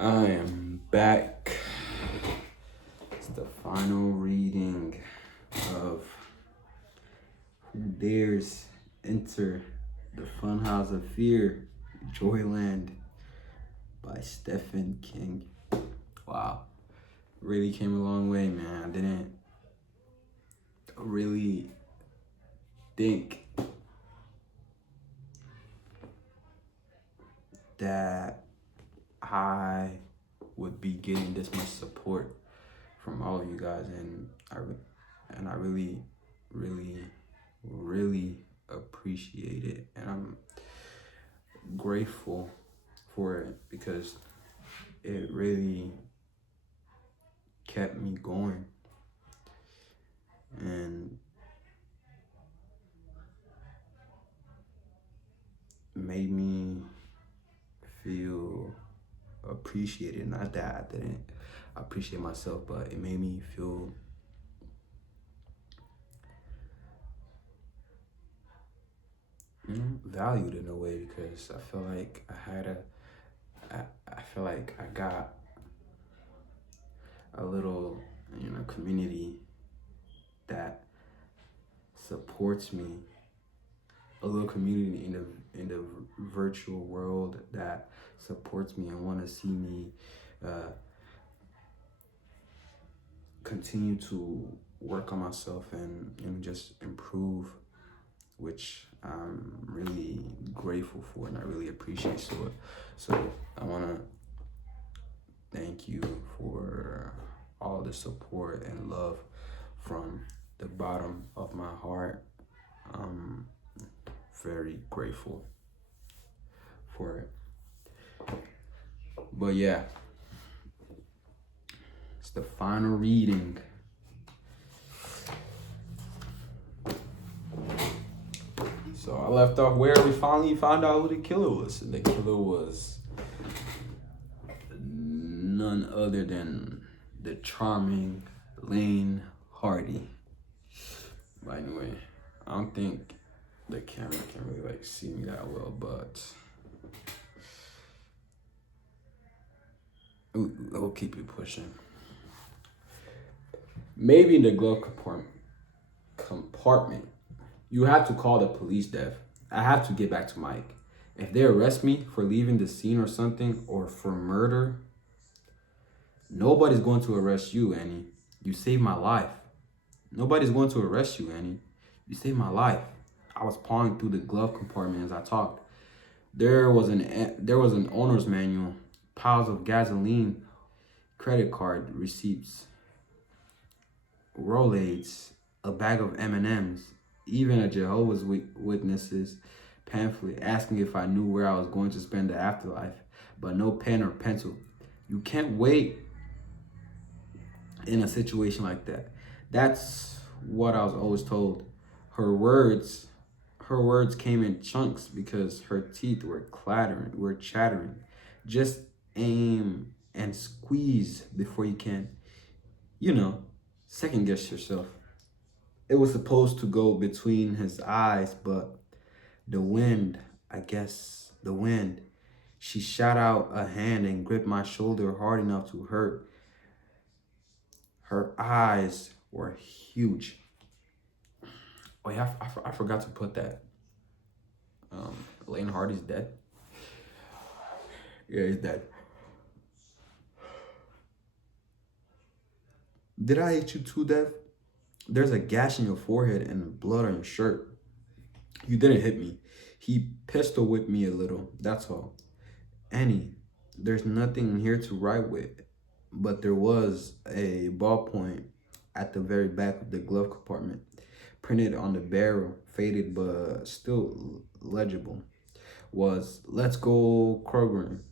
I am back. It's the final reading of Who Dares Enter the Funhouse of Fear, Joyland by Stephen King. Wow. Really came a long way, man. I didn't really think that I would be getting this much support from all of you guys, and I really appreciate it, and I'm grateful for it because it really kept me going and made me feel appreciated. Not that I didn't appreciate myself, but it made me feel valued in a way, because I feel like I feel like I got a little, community that supports me, a little community in the virtual world that supports me and want to see me continue to work on myself and just improve, which I'm really grateful for and I really appreciate. So I want to thank you for all the support and love from the bottom of my heart. I'm very grateful for it. But yeah, it's the final reading. So I left off where we finally found out who the killer was. And the killer was none other than the charming Lane Hardy. But anyway, I don't think the camera can really see me that well, but we'll keep it pushing. Maybe in the glove compartment. You have to call the police, Dev. I have to get back to Mike. If they arrest me for leaving the scene or something, or for murder, nobody's going to arrest you, Annie. You saved my life. Nobody's going to arrest you, Annie. You saved my life. I was pawing through the glove compartment as I talked. There was an owner's manual, piles of gasoline, credit card receipts, Rolaids, a bag of M&Ms, even a Jehovah's Witnesses pamphlet asking if I knew where I was going to spend the afterlife, but no pen or pencil. You can't wait in a situation like that. That's what I was always told. Her words came in chunks because her teeth were chattering. Just aim and squeeze before you can, second guess yourself. It was supposed to go between his eyes, but the wind, the wind. She shot out a hand and gripped my shoulder hard enough to hurt. Her eyes were huge. Oh yeah, I forgot to put that. Lane Hardy's dead. Yeah, he's dead. Did I hit you too, Dev? There's a gash in your forehead and blood on your shirt. You didn't hit me. He pistol whipped me a little, that's all. Annie, there's nothing here to write with, but there was a ballpoint at the very back of the glove compartment, printed on the barrel, faded but still legible, was "Let's go Kroger."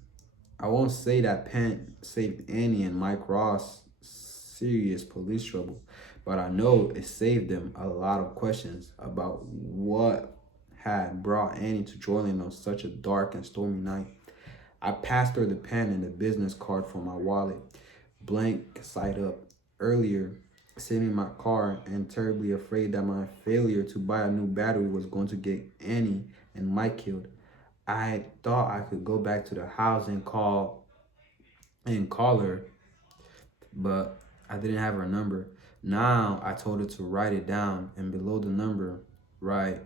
I won't say that pen saved Annie and Mike Ross serious police trouble, but I know it saved them a lot of questions about what had brought Annie to Joyland on such a dark and stormy night. I passed her the pen and the business card from my wallet, blank side up. Earlier, sitting in my car and terribly afraid that my failure to buy a new battery was going to get Annie and Mike killed, I thought I could go back to the house and call and call her, but I didn't have her number. Now I told her to write it down, and below the number, write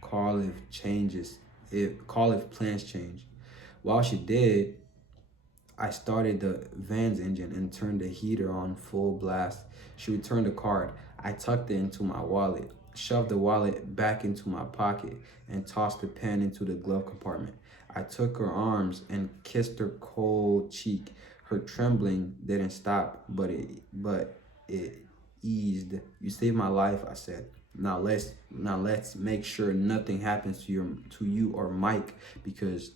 call if changes, if call if plans change. While she did, I started the van's engine and turned the heater on full blast. She returned the card. I tucked it into my wallet, shoved the wallet back into my pocket, and tossed the pen into the glove compartment. I took her arms and kissed her cold cheek. Her trembling didn't stop, but it eased. You saved my life, I said. Now let's make sure nothing happens to you or Mike, because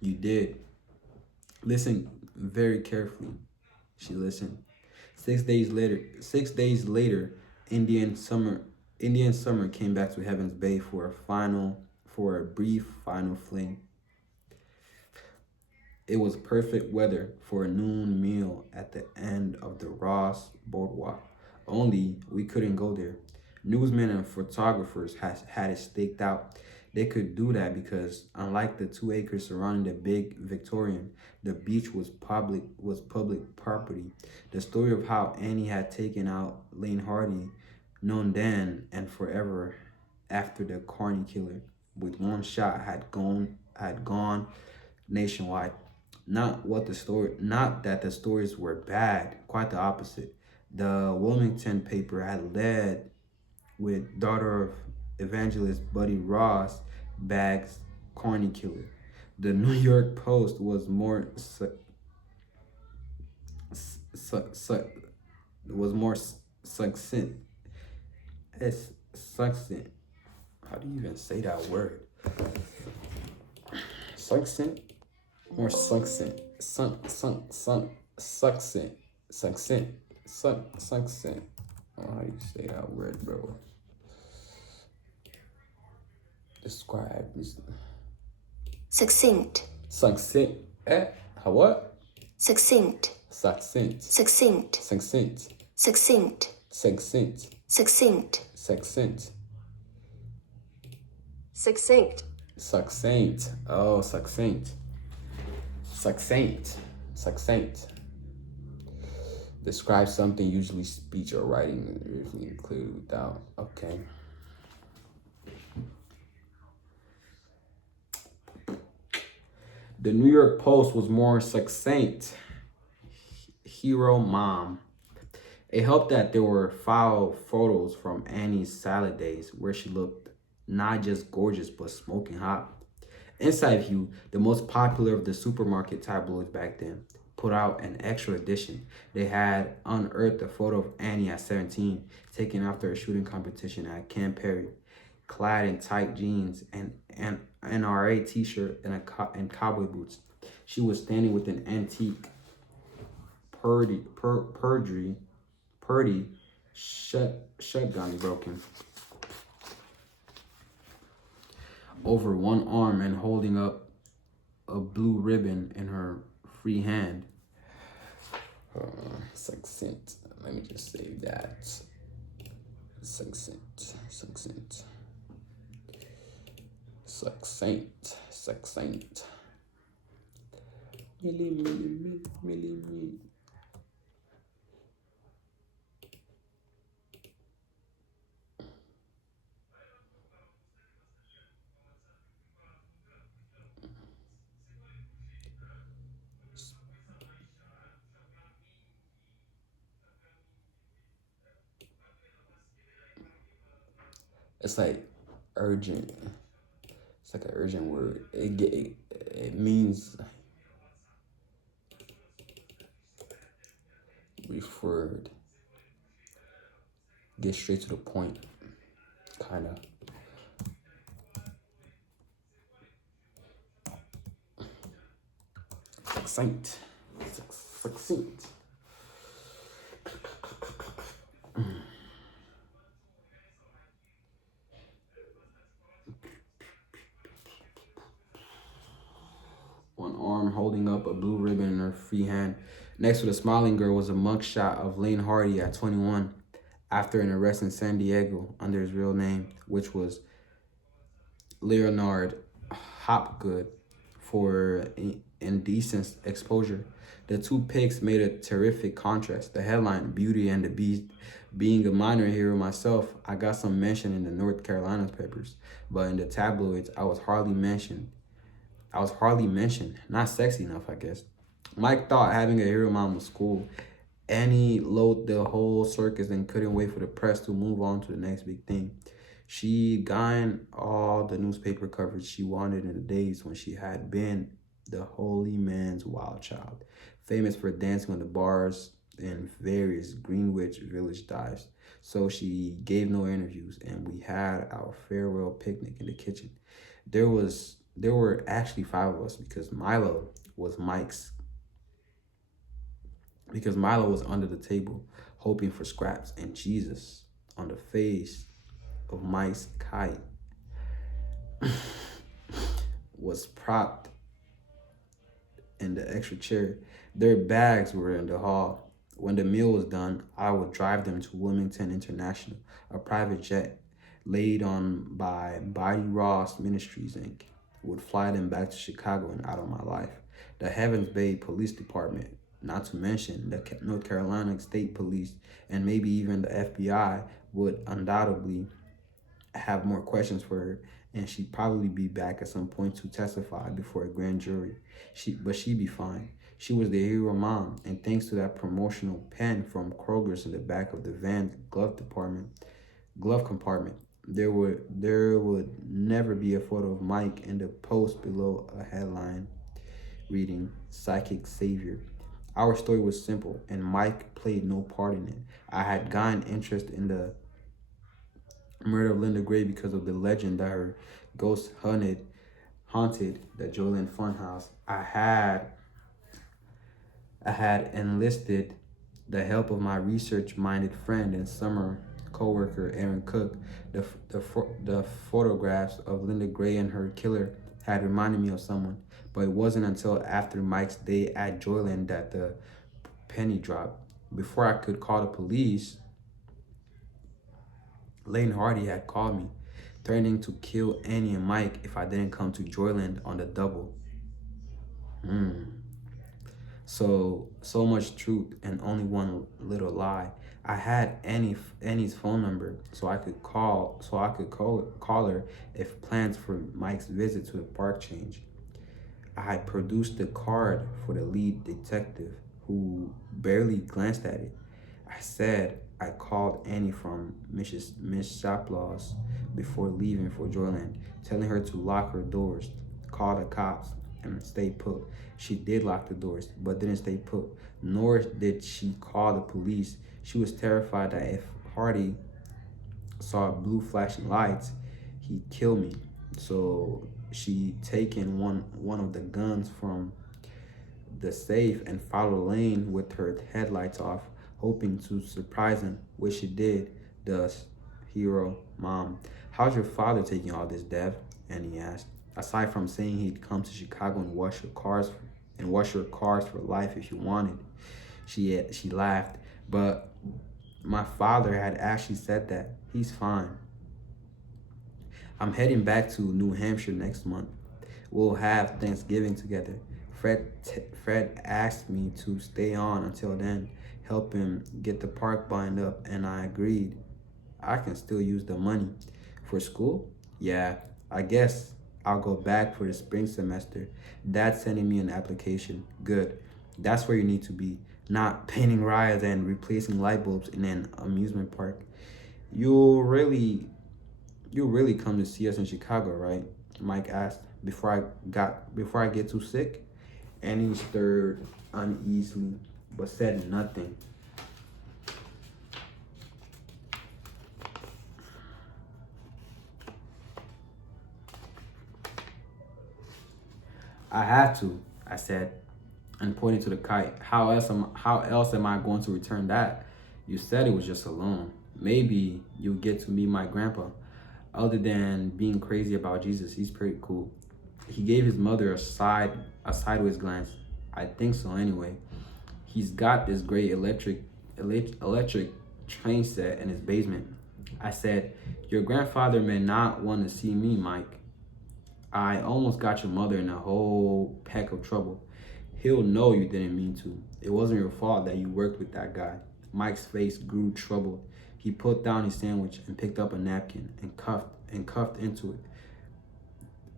you did. Listen very carefully. She listened. 6 days later, Indian summer Indian summer came back to Heaven's Bay for a brief final fling. It was perfect weather for a noon meal at the end of the Ross Boardwalk. Only we couldn't go there. Newsmen and photographers had it staked out. They could do that because, unlike the 2 acres surrounding the big Victorian, the beach was public property. The story of how Annie had taken out Lane Hardy, known then and forever after the Carney killer, with one shot had gone nationwide. Not that the stories were bad, quite the opposite. The Wilmington paper had led with daughter of evangelist Buddy Ross bags Carney killer. The New York Post was more su- su- succinct. It's succinct. How do you even say that word? Succinct? More succinct. Succinct. Succinct. Oh, how do you say that word, bro? Describe this. Succinct. Succinct. How what? Succinct. Succinct. Succinct. Succinct. Succinct. Succinct. Succinct. Succinct. Succinct. Succinct. Oh, succinct. Succinct. Succinct. Describe something, usually speech or writing, usually include without. Okay. The New York Post was more succinct. Hero mom. It helped that there were file photos from Annie's salad days where she looked not just gorgeous but smoking hot. Inside View, the most popular of the supermarket tabloids back then, put out an extra edition. They had unearthed a photo of Annie at 17, taken after a shooting competition at Camp Perry, clad in tight jeans and an NRA t-shirt and cowboy boots. She was standing with an antique Purdy shotgun broken over one arm and holding up a blue ribbon in her free hand. Succinct. Let me just say that. Succinct. Succinct. Succinct. Succinct. Millie. It's like urgent. It's like an urgent word. It means referred. Get straight to the point. Kind of. Succinct. Succinct. One arm holding up a blue ribbon in her free hand. Next to the smiling girl was a mugshot of Lane Hardy at 21 after an arrest in San Diego under his real name, which was Leonard Hopgood, for indecent exposure. The two pics made a terrific contrast. The headline, Beauty and the Beast. Being a minor hero myself, I got some mention in the North Carolina papers, but in the tabloids, I was hardly mentioned. Not sexy enough, I guess. Mike thought having a hero mom was cool. Annie loathed the whole circus and couldn't wait for the press to move on to the next big thing. She gained all the newspaper coverage she wanted in the days when she had been the holy man's wild child, famous for dancing on the bars in various Greenwich Village dives. So she gave no interviews, and we had our farewell picnic in the kitchen. There were actually five of us was Mike's because Milo was under the table hoping for scraps, and Jesus on the face of Mike's kite was propped in the extra chair. Their bags were in the hall. When the meal was done, I would drive them to Wilmington International, a private jet laid on by Body Ross Ministries Inc. would fly them back to Chicago and out of my life. The Heavens Bay Police Department, not to mention the North Carolina State Police, and maybe even the FBI, would undoubtedly have more questions for her, and she'd probably be back at some point to testify before a grand jury. But she'd be fine. She was the hero mom, and thanks to that promotional pen from Kroger's in the back of the van's glove compartment, there would never be a photo of Mike in the post below a headline reading "Psychic Savior." Our story was simple, and Mike played no part in it. I had gotten interest in the murder of Linda Gray because of the legend that her ghost haunted the JOYLAND Funhouse. I had enlisted the help of my research-minded friend and summer co-worker Aaron Cook. The photographs of Linda Gray and her killer had reminded me of someone, but it wasn't until after Mike's day at JOYLAND that the penny dropped. Before I could call the police, Lane Hardy had called me, threatening to kill Annie and Mike if I didn't come to JOYLAND on the double. So much truth and only one little lie. I had Annie's phone number, so I could call her if plans for Mike's visit to the park changed. I had produced the card for the lead detective, who barely glanced at it. I said I called Annie from Miss Shaplaw's before leaving for JOYLAND, telling her to lock her doors, call the cops, and stay put. She did lock the doors, but didn't stay put, nor did she call the police. She was terrified that if Hardy saw blue flashing lights, he'd kill me. So she taken one of the guns from the safe and followed Lane with her headlights off, hoping to surprise him, which she did. Thus, hero mom. How's your father taking all this, Dev? And he asked. Aside from saying he'd come to Chicago and wash your cars for life if you wanted. She laughed, but my father had actually said that. He's fine. I'm heading back to New Hampshire next month. We'll have Thanksgiving together. Fred asked me to stay on until then, help him get the park bind up, and I agreed. I can still use the money. For school? Yeah, I guess I'll go back for the spring semester. Dad's sending me an application. Good. That's where you need to be, not painting rides and replacing light bulbs in an amusement park. You'll really come to see us in Chicago, right? Mike asked before I get too sick. Annie stirred uneasily, but said nothing. I have to, I said, and pointed to the kite. How else am I going to return that? You said it was just a loan. Maybe you'll get to meet my grandpa. Other than being crazy about Jesus, he's pretty cool. He gave his mother a sideways glance. I think so anyway. He's got this great electric train set in his basement. I said, your grandfather may not want to see me, Mike. I almost got your mother in a whole peck of trouble. He'll know you didn't mean to. It wasn't your fault that you worked with that guy. Mike's face grew troubled. He put down his sandwich and picked up a napkin and cuffed into it.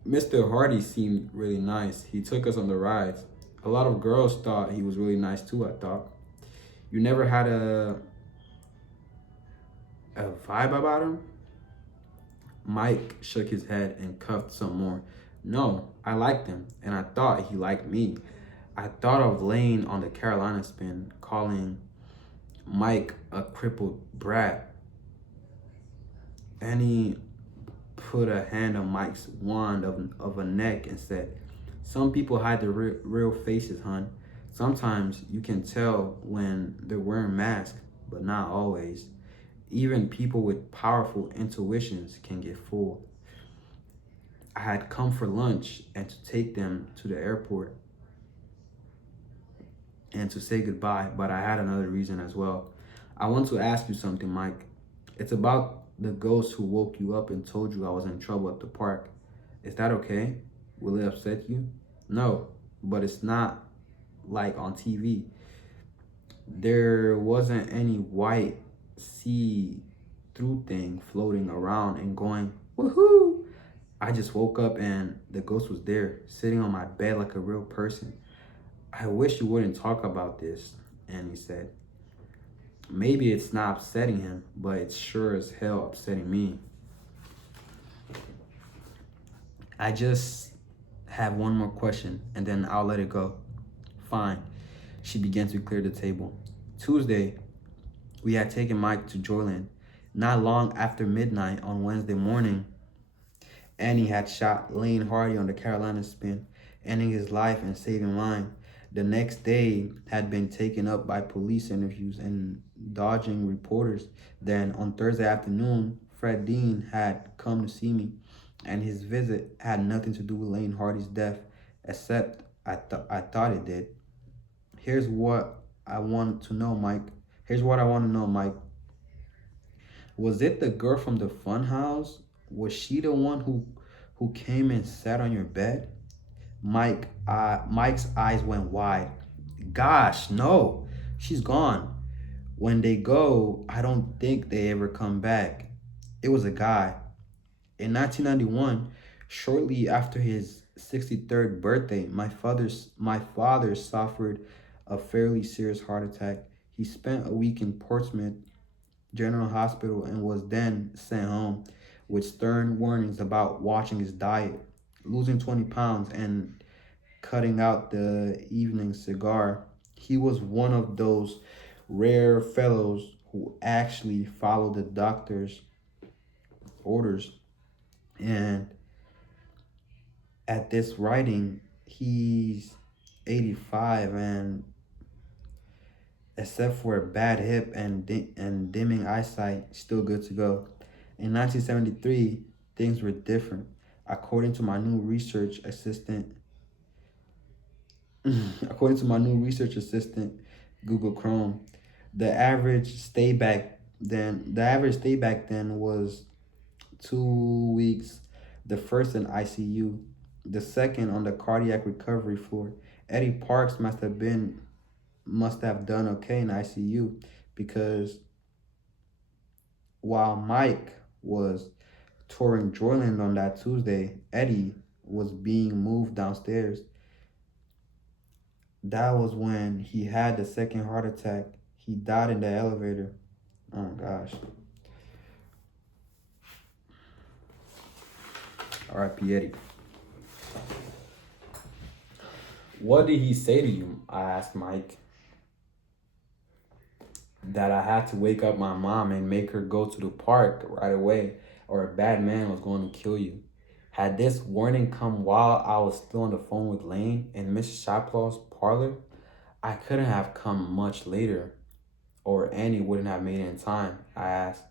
Mr. Hardy seemed really nice. He took us on the rides. A lot of girls thought he was really nice too, I thought. You never had a vibe about him? Mike shook his head and cuffed some more. No, I liked him, and I thought he liked me. I thought of laying on the Carolina spin, calling Mike a crippled brat. And he put a hand on Mike's wand of a neck and said, some people hide their real faces, hon. Sometimes you can tell when they're wearing masks, but not always. Even people with powerful intuitions can get fooled. I had come for lunch and to take them to the airport and to say goodbye, but I had another reason as well. I want to ask you something, Mike. It's about the ghost who woke you up and told you I was in trouble at the park. Is that okay? Will it upset you? No, but it's not like on TV. There wasn't any white see-through thing floating around and going, woohoo! I just woke up and the ghost was there, sitting on my bed like a real person. I wish you wouldn't talk about this. And he said, maybe it's not upsetting him, but it's sure as hell upsetting me. I just have one more question and then I'll let it go. Fine. She began to clear the table. Tuesday, we had taken Mike to JOYLAND. Not long after midnight on Wednesday morning, Annie had shot Lane Hardy on the Carolina spin, ending his life and saving mine. The next day had been taken up by police interviews and dodging reporters. Then on Thursday afternoon, Fred Dean had come to see me, and his visit had nothing to do with Lane Hardy's death, except I thought it did. Here's what I want to know, Mike. Here's what I want to know, Mike. Was it the girl from the fun house? Was she the one who came and sat on your bed? Mike's eyes went wide. Gosh, no. She's gone. When they go, I don't think they ever come back. It was a guy. In 1991, shortly after his 63rd birthday, my father suffered a fairly serious heart attack. He spent a week in Portsmouth General Hospital and was then sent home with stern warnings about watching his diet, losing 20 pounds, and cutting out the evening cigar. He was one of those rare fellows who actually followed the doctor's orders. And at this writing, he's 85 and except for a bad hip and dimming eyesight, still good to go. In 1973, things were different. According to my new research assistant, Google Chrome, the average stay back then was 2 weeks. The first in ICU, the second on the cardiac recovery floor. Eddie Parks must have done okay in ICU because while Mike was touring JOYLAND on that Tuesday, Eddie was being moved downstairs. That was when he had the second heart attack. He died in the elevator. Oh my gosh. R.I.P. Eddie. What did he say to you? I asked Mike. That I had to wake up my mom and make her go to the park right away, or a bad man was going to kill you. Had this warning come while I was still on the phone with Lane in Miss Shaplaw's parlor, I couldn't have come much later, or Annie wouldn't have made it in time. I asked,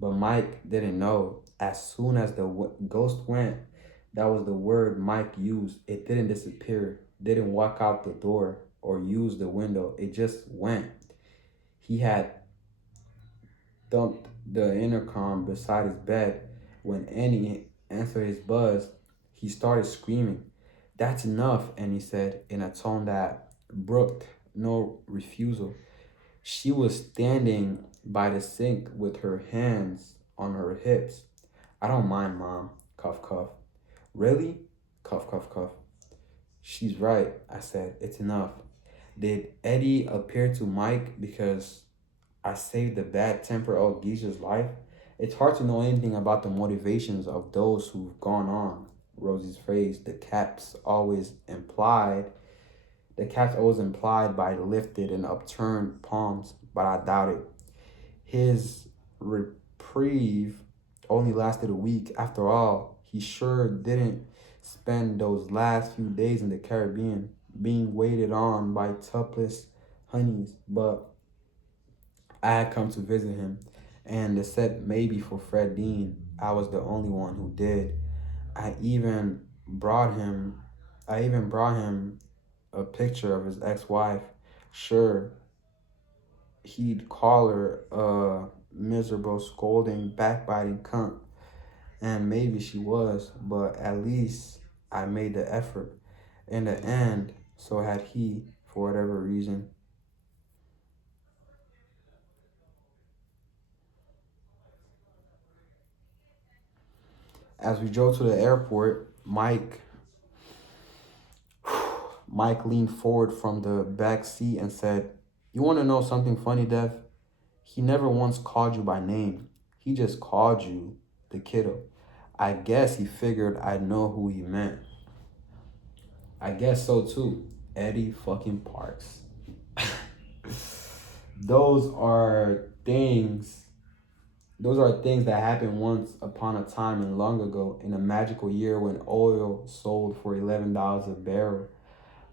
but Mike didn't know. As soon as the ghost went, that was the word Mike used. It didn't disappear, didn't walk out the door or use the window. It just went. He had thumped the intercom beside his bed. When Annie answered his buzz, he started screaming. That's enough, Annie said in a tone that brooked no refusal. She was standing by the sink with her hands on her hips. I don't mind, Mom. Cough, cough. Really? Cough, cough, cough. She's right, I said. It's enough. Did Eddie appear to Mike because I saved the bad temper old geezer's life? It's hard to know anything about the motivations of those who've gone on. Rosie's phrase, the caps always implied by lifted and upturned palms, but I doubt it. His reprieve only lasted a week. After all, he sure didn't spend those last few days in the Caribbean being waited on by topless honeys. But I had come to visit him, and except maybe for Fred Dean, I was the only one who did. I even brought him I even brought him a picture of his ex-wife. Sure, he'd call her a miserable, scolding, backbiting cunt. And maybe she was, but at least I made the effort. In the end, so had he, for whatever reason. As we drove to the airport, Mike leaned forward from the back seat and said, "You want to know something funny, Dev? He never once called you by name. He just called you the kiddo. I guess he figured I'd know who he meant." I guess so too. Eddie fucking Parks. Those are things those are things that happened once upon a time and long ago in a magical year when oil sold for $11 a barrel.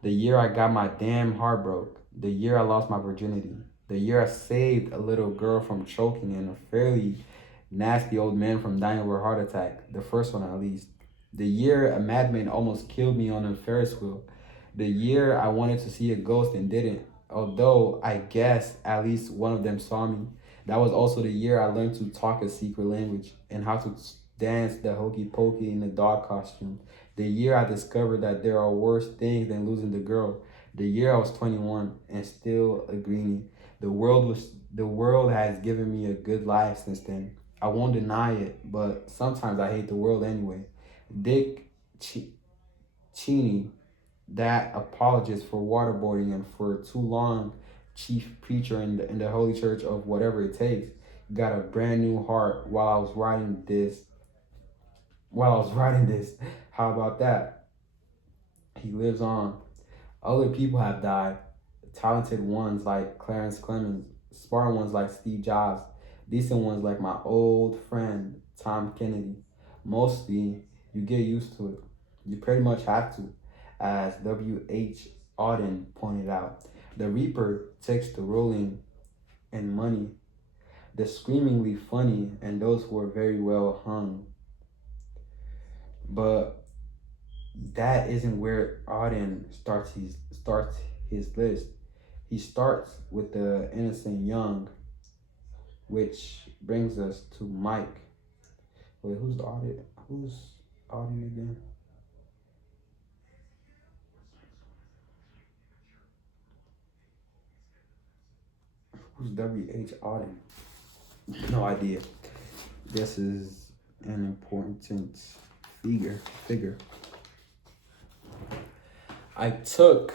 The year I got my damn heart broke. The year I lost my virginity. The year I saved a little girl from choking and a fairly nasty old man from dying of a heart attack. The first one at least. The year a madman almost killed me on a Ferris wheel. The year I wanted to see a ghost and didn't. Although I guess at least one of them saw me. That was also the year I learned to talk a secret language and how to dance the hokey pokey in the dog costume. The year I discovered that there are worse things than losing the girl. The year I was 21 and still a greenie. The world has given me a good life since then. I won't deny it, but sometimes I hate the world anyway. Dick Cheney, that apologist for waterboarding and for too long chief preacher in the holy church of whatever it takes, got a brand new heart while I was writing this. How about that? He lives on. Other people have died. Talented ones like Clarence Clemens, smart ones like Steve Jobs, decent ones like my old friend Tom Kennedy. Mostly, you get used to it. You pretty much have to, as W.H. Auden pointed out. The Reaper takes the ruling and money, the screamingly funny, and those who are very well hung. But that isn't where Auden starts his list. He starts with the innocent young, which brings us to Mike. Wait, who's the audit? Who's Auden again? Who's W.H. Auden? No idea. This is an important figure. I took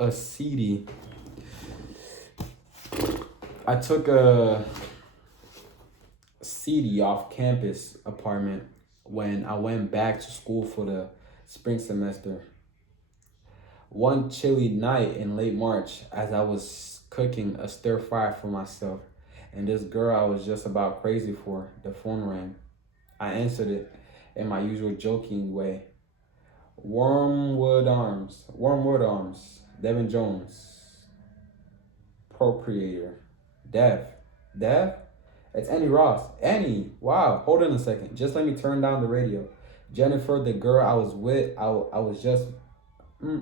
a CD. I took a CD off campus apartment when I went back to school for the spring semester. One chilly night in late March, as I was cooking a stir fry for myself, and this girl I was just about crazy for, the phone rang. I answered it in my usual joking way. Wormwood Arms, Devin Jones, Procreator, Dev? It's Annie Ross. Annie, wow, hold on a second. Just let me turn down the radio. Jennifer, the girl I was with, I was just,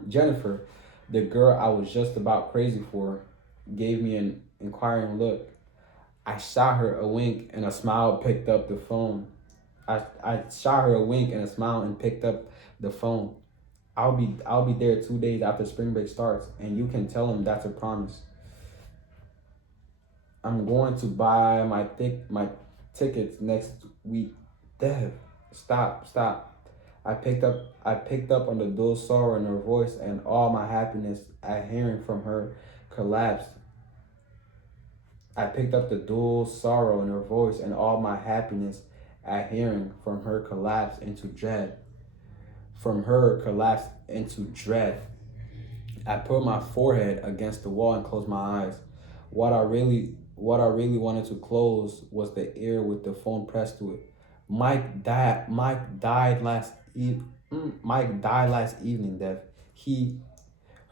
Jennifer, the girl I was just about crazy for, gave me an inquiring look. I shot her a wink and a smile picked up the phone. I shot her a wink and a smile and picked up the phone. I'll be there 2 days after spring break starts, and you can tell him that's a promise. I'm going to buy my tickets next week. Dev, stop. I picked up on the dull sorrow in her voice, and all my happiness at hearing from her collapsed. I picked up the dull sorrow in her voice, and all my happiness at hearing from her collapsed into dread. From her collapsed into dread. I put my forehead against the wall and closed my eyes. What I really wanted to close was the ear with the phone pressed to it. Mike died last evening, Dev. He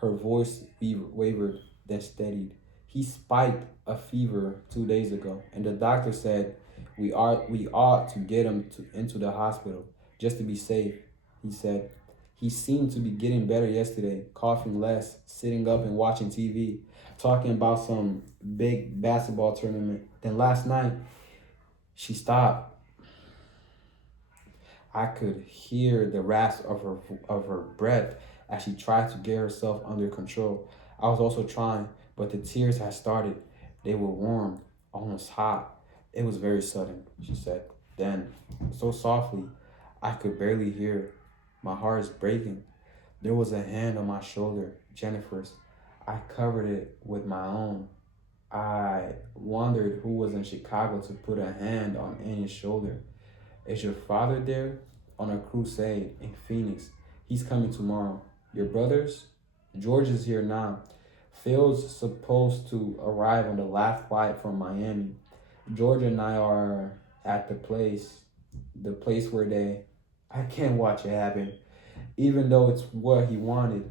Her voice wavered, then steadied. He spiked a fever 2 days ago, and the doctor said we ought to get him into the hospital just to be safe. He said he seemed to be getting better yesterday, coughing less, sitting up and watching TV, talking about some big basketball tournament. Then last night, she stopped. I could hear the rasp of her breath as she tried to get herself under control. I was also trying, but the tears had started. They were warm, almost hot. It was very sudden, she said. Then, so softly, I could barely hear. My heart is breaking. There was a hand on my shoulder, Jennifer's. I covered it with my own. I wondered who was in Chicago to put a hand on Annie's shoulder. Is your father there? On a crusade in Phoenix. He's coming tomorrow. Your brothers? George is here now. Phil's supposed to arrive on the last flight from Miami. George and I are at the place where I can't watch it happen, even though it's what he wanted.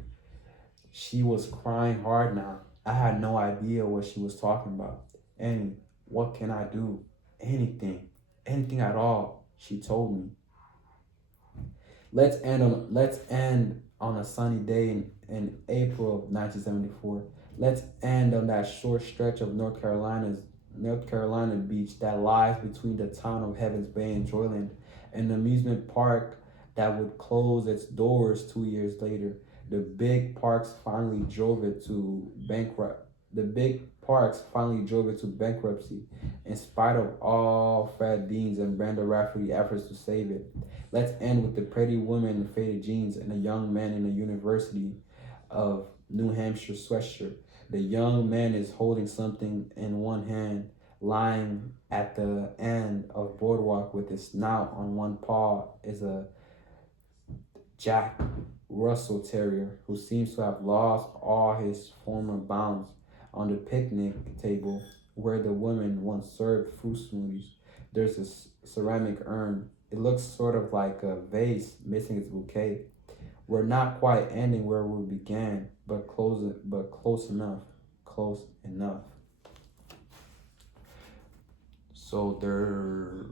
She was crying hard now. I had no idea what she was talking about. Annie, what can I do? Anything. Anything at all, she told me. Let's end on a sunny day in April of 1974. Let's end on that short stretch of North Carolina beach that lies between the town of Heavens Bay and JOYLAND, an amusement park that would close its doors 2 years later. The big parks finally drove it to bankrupt. The big parks finally drove it to bankruptcy, in spite of all Fred Dean's and Brenda Rafferty efforts to save it. Let's end with the pretty woman in faded jeans and a young man in a University of New Hampshire sweatshirt. The young man is holding something in one hand, lying at the end of boardwalk with his snout on one paw is a Jack Russell Terrier who seems to have lost all his former bounds. On the picnic table where the woman once served fruit smoothies, there's a ceramic urn. It looks sort of like a vase missing its bouquet. We're not quite ending where we began, but close enough. Close enough. So they're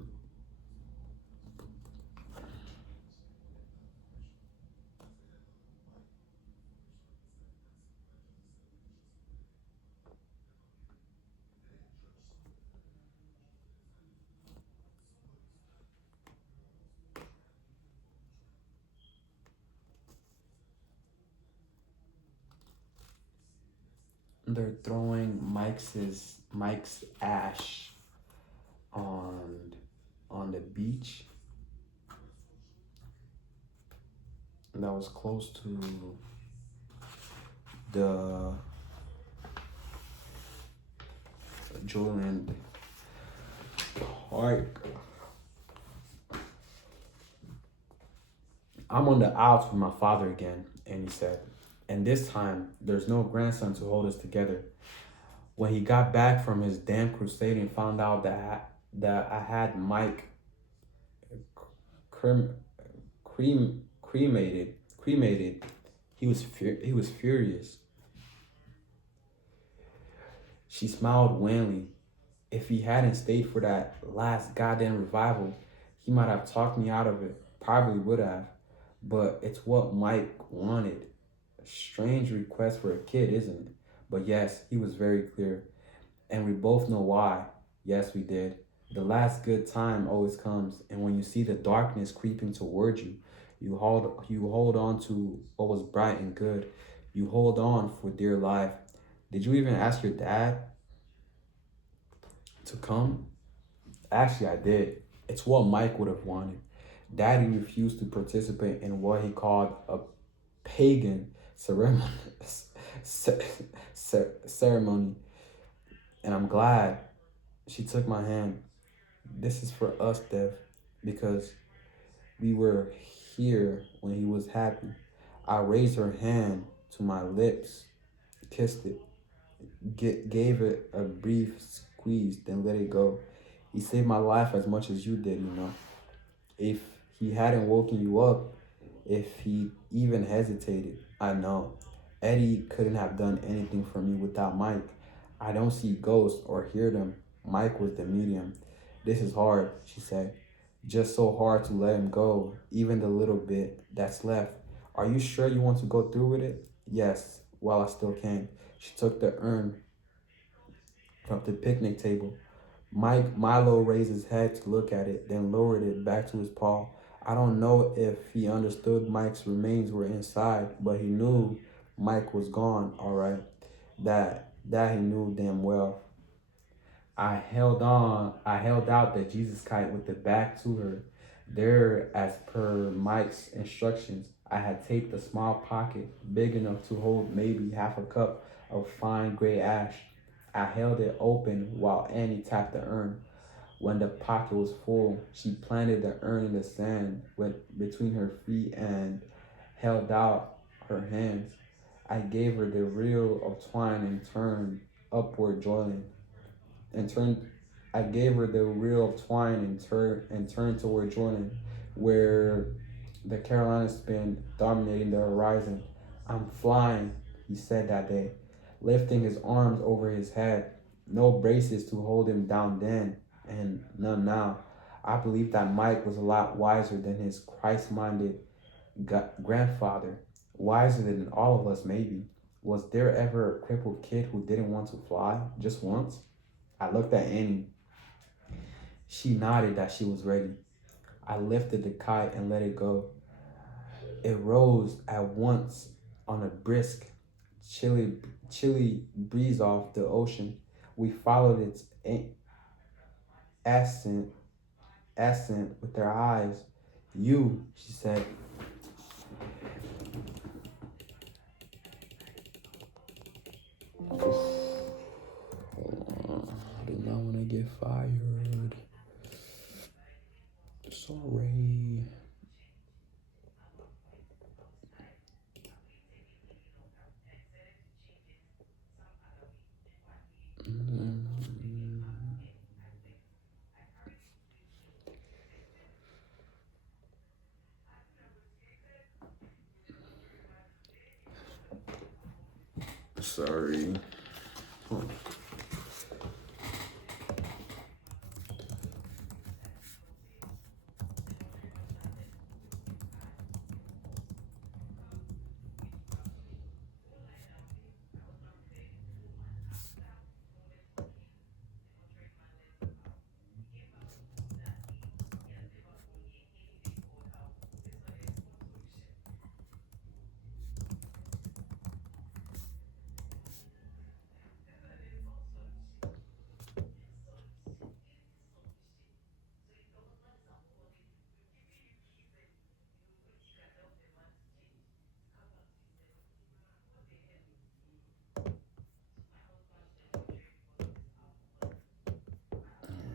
throwing Mike's ash on the beach that was close to the Joyland Park. I'm on the outs with my father again, and he said, and this time there's no grandson to hold us together. When he got back from his damn crusade and found out that I had Mike crem, cremated, he was furious. She smiled wanly. If he hadn't stayed for that last goddamn revival, he might have talked me out of it. Probably would have. But it's what Mike wanted. A strange request for a kid, isn't it? But yes, he was very clear. And we both know why. Yes, we did. The last good time always comes, and when you see the darkness creeping toward you, You hold on to what was bright and good. You hold on for dear life. Did you even ask your dad to come? Actually, I did. It's what Mike would have wanted. Daddy refused to participate in what he called a pagan ceremony, ceremony, and I'm glad she took my hand. This is for us, Dev, because we were here when he was happy. I raised her hand to my lips, kissed it, gave it a brief squeeze, then let it go. He saved my life as much as you did, you know. If he hadn't woken you up, if he even hesitated, I know. Eddie couldn't have done anything for me without Mike. I don't see ghosts or hear them. Mike was the medium. This is hard, she said. Just so hard to let him go, even the little bit that's left. Are you sure you want to go through with it? Yes, while I still can. She took the urn from the picnic table. Milo raised his head to look at it, then lowered it back to his paw. I don't know if he understood Mike's remains were inside, but he knew Mike was gone, all right. That he knew damn well. I held out the Jesus kite with the back to her. There, as per Mike's instructions, I had taped a small pocket big enough to hold maybe half a cup of fine gray ash. I held it open while Annie tapped the urn. When the pocket was full, she planted the urn in the sand between her feet and held out her hands. I gave her the reel of twine and turned upward, joyland and turned I gave her the reel of twine and turned toward Jordan, where the Carolinas been dominating the horizon. I'm flying, he said that day, lifting his arms over his head. No braces to hold him down then, and none now. I believe that Mike was a lot wiser than his Christ-minded grandfather, wiser than all of us maybe. Was there ever a crippled kid who didn't want to fly, just once? I looked at Annie. She nodded that she was ready. I lifted the kite and let it go. It rose at once on a brisk, chilly, chilly breeze off the ocean. We followed its ascent, ascent with our eyes. You, she said. Hold on. I do not want to get fired. Sorry. Sorry. Huh.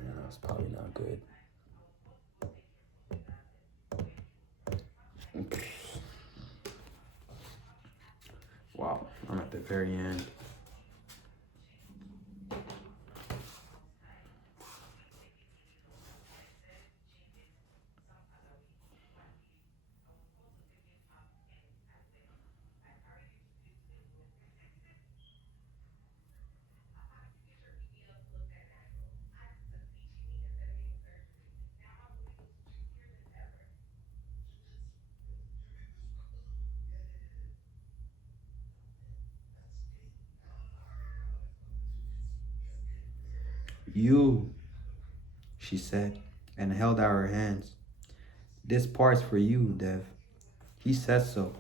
Yeah, that's probably not good. Wow, I'm at the very end. You, she said, and held out her hands. This part's for you, Dev. He said so.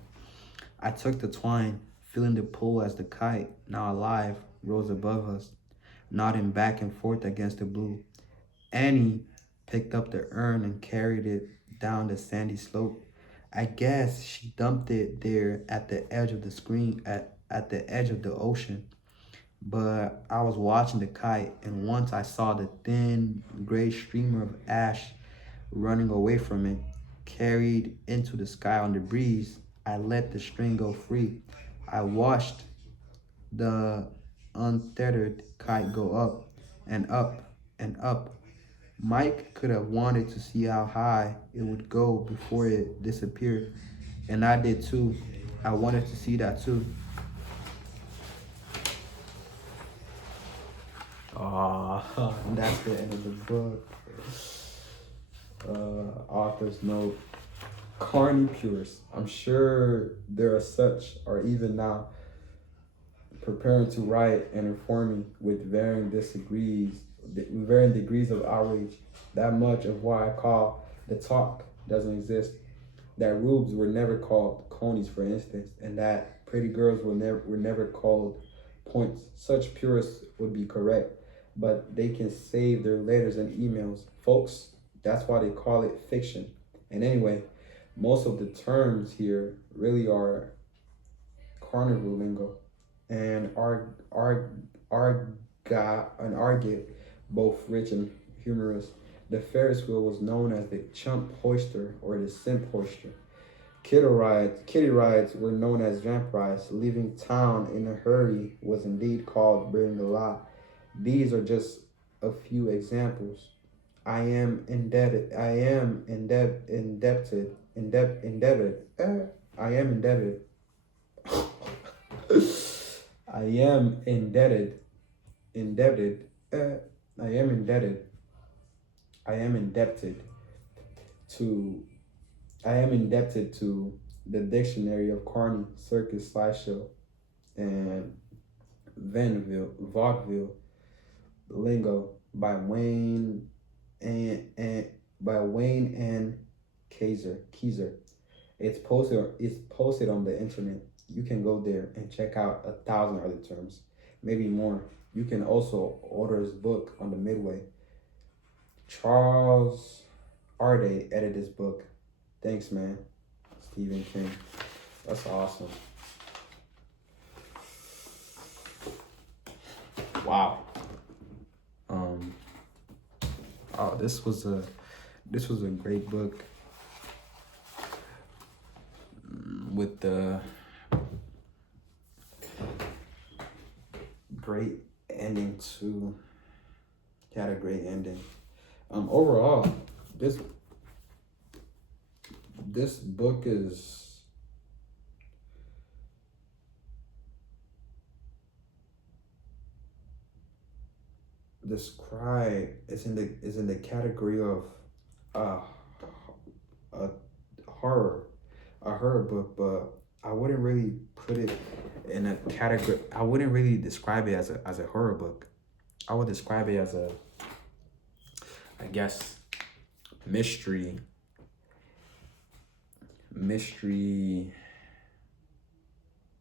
I took the twine, feeling the pull as the kite, now alive, rose above us, nodding back and forth against the blue. Annie picked up the urn and carried it down the sandy slope. I guess she dumped it there at the edge of the screen, at the edge of the ocean. But I was watching the kite, and once I saw the thin gray streamer of ash running away from it, carried into the sky on the breeze, I let the string go free. I watched the untethered kite go up and up and up. Mike could have wanted to see how high it would go before it disappeared, and I did too. I wanted to see that too. Ah, that's the end of the book. Author's note. Carney purists. I'm sure there are such, or even now, preparing to write and informing with varying degrees of outrage. That much of why I call the talk doesn't exist. That rubes were never called conies, for instance, and that pretty girls were never called points. Such purists would be correct, but they can save their letters and emails. Folks, that's why they call it fiction. And anyway, most of the terms here really are carnival lingo and argot, both rich and humorous. The Ferris wheel was known as the chump hoister or the simp hoister. Kitty rides were known as vamp rides. Leaving town in a hurry was indeed called breaking the law. These are just a few examples. I am indebted. I am indebted. I am indebted. I am indebted. Indebted. I am indebted. I am indebted to. I am indebted to the Dictionary of Carney, Circus, Slideshow, and Vaudeville Lingo by Wayne and Kaiser. It's posted on the internet. You can go there and check out 1,000 other terms, maybe more. You can also order his book on the Midway. Charles Arday edited this book. Thanks, man. Stephen King. That's awesome. Wow. Oh, this was a great book with the great ending too. It had a great ending. Overall, this book is described is in the category of uh a horror book, but I wouldn't really put it in a category. I wouldn't really describe it as a horror book. I would describe it as I guess, mystery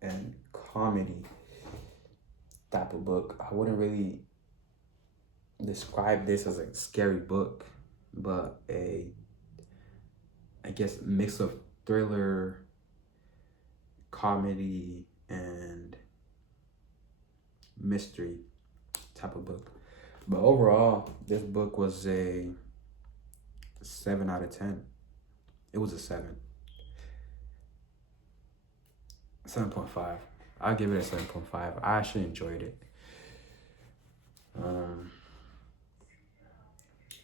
and comedy type of book. I wouldn't really describe this as a scary book, but I guess mix of thriller, comedy, and mystery type of book. But overall, this book was a 7 out of 10. It was a 7.5. I'll give it a 7.5. I actually enjoyed it.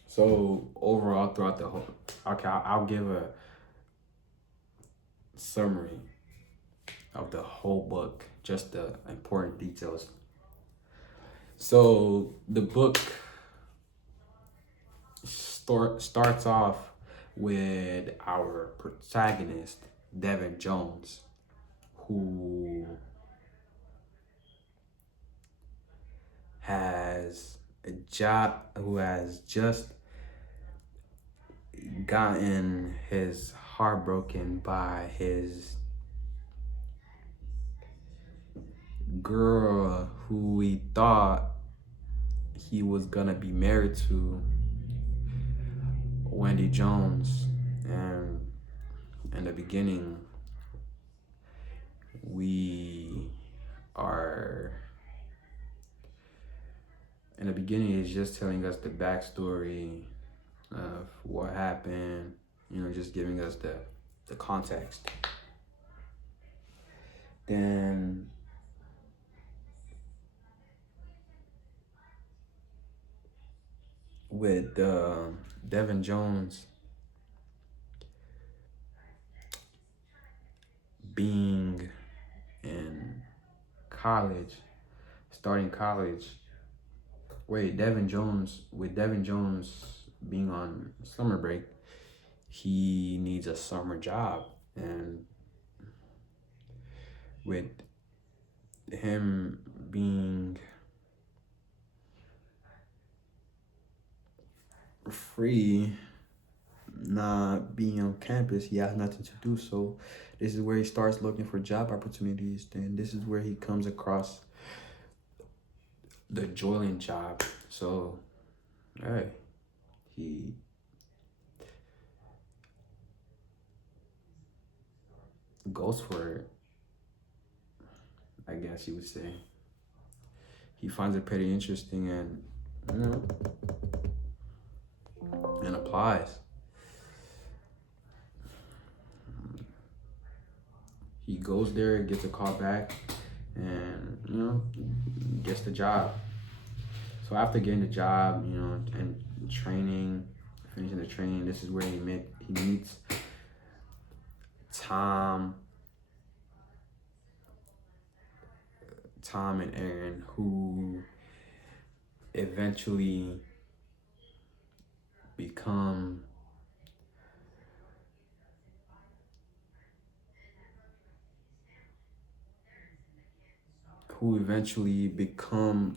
So overall, throughout the whole, okay, I'll give a summary of the whole book, just the important details. So the book starts off with our protagonist, Devin Jones, who has just gotten his heartbroken by his girl who he thought he was gonna be married to, Wendy Jones. And in the beginning, we are in the beginning is just telling us the backstory of what happened, just giving us the context. Then with Devin Jones being in college, starting college. With Devin Jones being on summer break, he needs a summer job. And with him being free, not being on campus, he has nothing to do. So this is where he starts looking for job opportunities. Then this is where he comes across the JOYLAND job. So, hey, he goes for it, I guess you would say. He finds it pretty interesting and, and applies. He goes there, gets a call back, and, gets the job. So after getting the job, and training, finishing the training, this is where he meets Tom and Aaron, who eventually become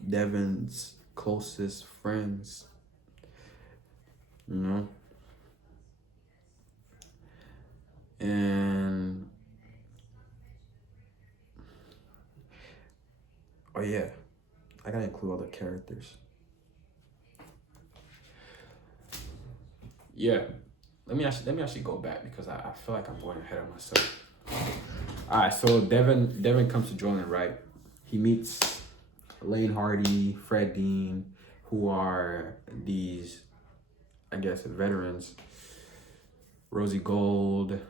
Devin's closest friends, And oh yeah, I gotta include all the characters. Yeah, let me actually go back because I feel like I'm going ahead of myself. All right, so Devin comes to JOYLAND, right? He meets Lane Hardy, Fred Dean, who are these, I guess, veterans. Rosie Gold,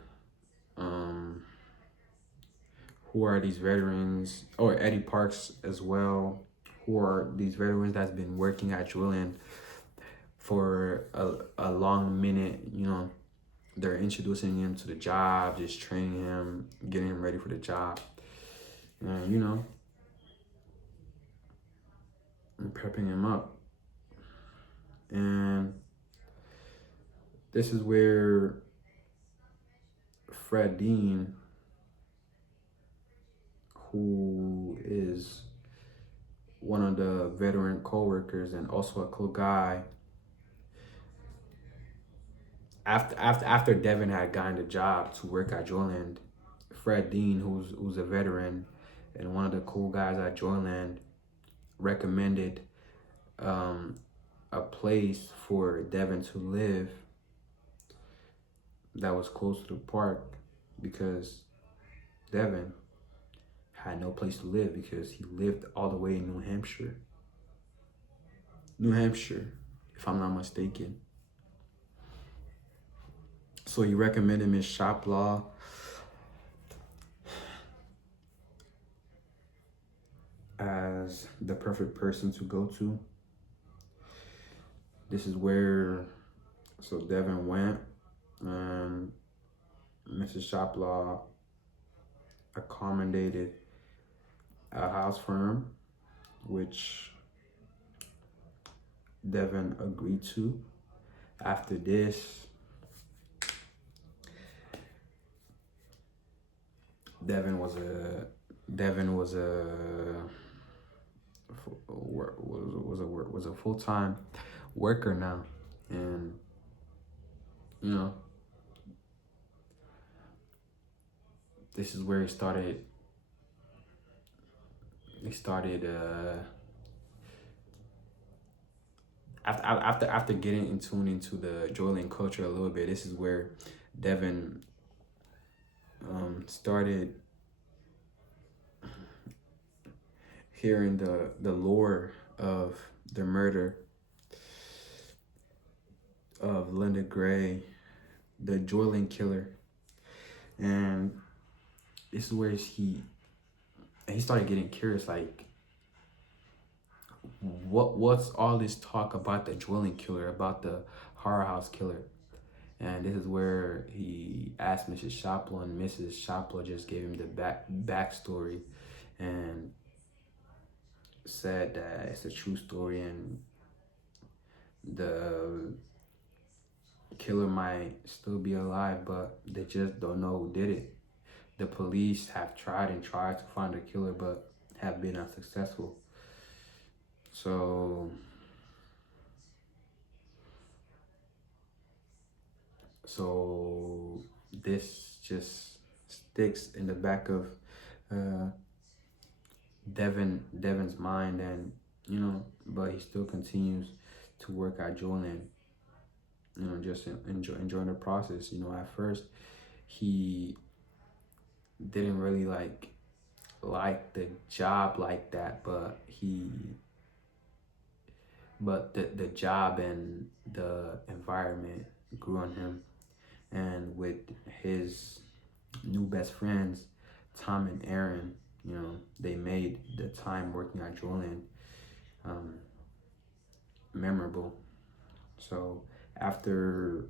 who are these veterans, or Eddie Parks as well, who are these veterans that's been working at JOYLAND for a long minute. They're introducing him to the job, just training him, getting him ready for the job, and and prepping him up. And this is where Fred Dean, who is one of the veteran co-workers and also a cool guy, after Devin had gotten the job to work at JOYLAND, Fred Dean, who's a veteran and one of the cool guys at JOYLAND, recommended a place for Devin to live that was close to the park, because Devin had no place to live because he lived all the way in New Hampshire. If I'm not mistaken. So he recommended Miss Shoplaw as the perfect person to go to. This is where, so Devin went, and Mrs. Shoplaw accommodated a house for him, which Devin agreed to. After this, Devin was a full-time worker now, and this is where it started. It started after getting in tune into the Joyland culture a little bit. This is where Devin started hearing the lore of the murder of Linda Gray, the Joyland killer, and this is where he started getting curious, like what's all this talk about the Joyland killer, about the horror house killer. And this is where he asked Mrs. Shopla, and Mrs. Shopla just gave him the backstory and said that it's a true story and the killer might still be alive, but they just don't know who did it. The police have tried and tried to find the killer, but have been unsuccessful. So this just sticks in the back of uh, Devin's mind, and but he still continues to work at Joyland. Just enjoying the process. At first he didn't really like the job like that, but the job and the environment grew on him, and with his new best friends, Tom and Aaron, they made the time working at Joyland memorable. So after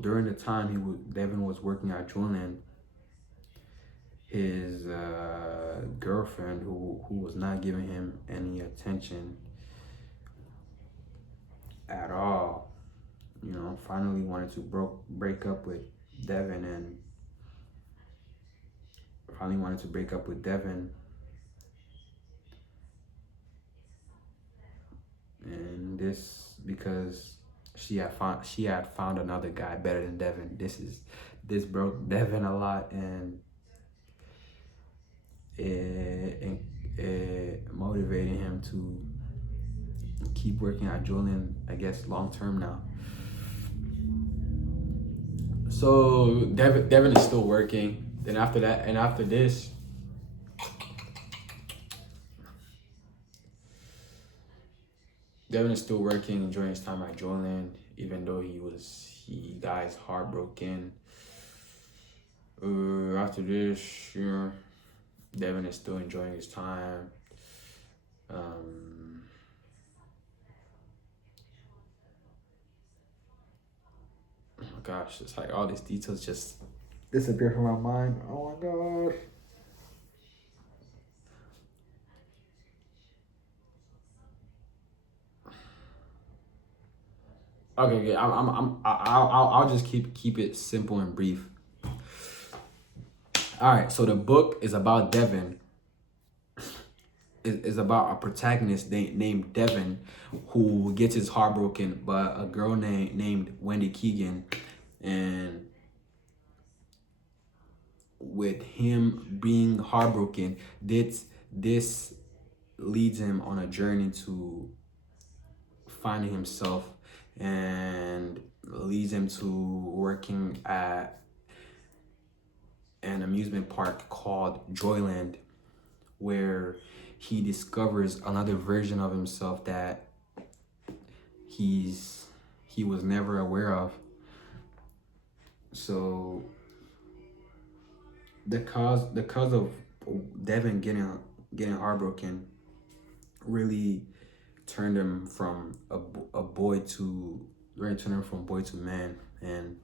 during the time Devin was working at Joyland, his girlfriend, who was not giving him any attention at all, finally wanted to break up with Devin, and finally wanted to break up with Devin. And this because she had found another guy better than Devin. This broke Devin a lot, and it motivated him to keep working at Joyland, I guess, long term now. So Devin is still working. Then after that, and after this, Devin is still working, enjoying his time at Joyland, even though he got his heart broken. After this, Devin is still enjoying his time. Oh my gosh, it's like all these details just disappear from my mind. Oh my gosh. Okay, yeah, I'll just keep it simple and brief. All right, so the book is about Devin. Is about a protagonist named Devin, who gets his heart broken by a girl named Wendy Keegan, and with him being heartbroken, this leads him on a journey to finding himself, and leads him to working at an amusement park called Joyland, where he discovers another version of himself that he was never aware of. So the cause of Devin getting heartbroken really turned him from boy to man, and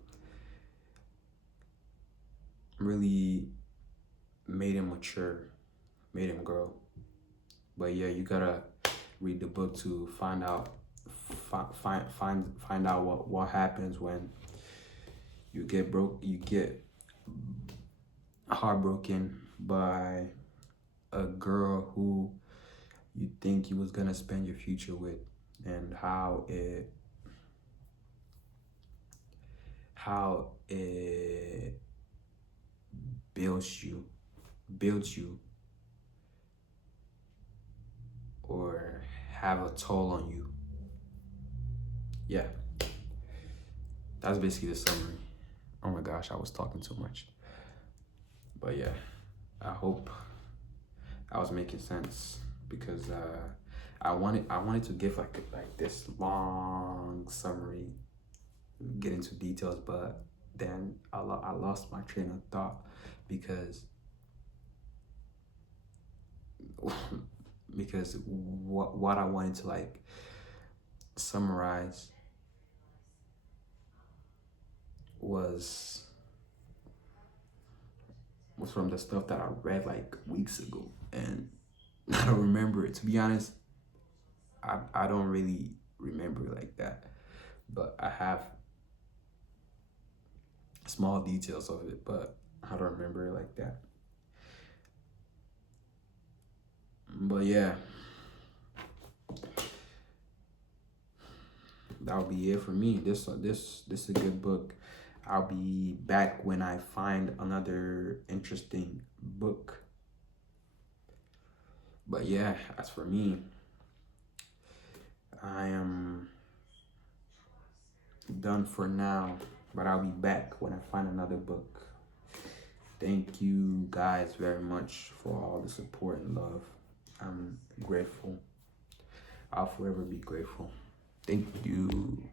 really made him mature, made him grow. But yeah, you gotta read the book to find out what happens when you get heartbroken by a girl who you think you was gonna spend your future with, and how how it builds you, builds you, or have a toll on you. Yeah, that's basically the summary. Oh my gosh, I was talking too much. But yeah, I hope I was making sense because I wanted to give like this long summary, get into details, but then I lost my train of thought because because what I wanted to like summarize was from the stuff that I read like weeks ago, and I don't remember it. To be honest, I don't really remember it like that, but I have small details of it, but I don't remember it like that. But yeah, that'll be it for me. This is a good book. I'll be back when I find another interesting book. But yeah, as for me, I am done for now, but I'll be back when I find another book. Thank you guys very much for all the support and love. I'm grateful. I'll forever be grateful. Thank you.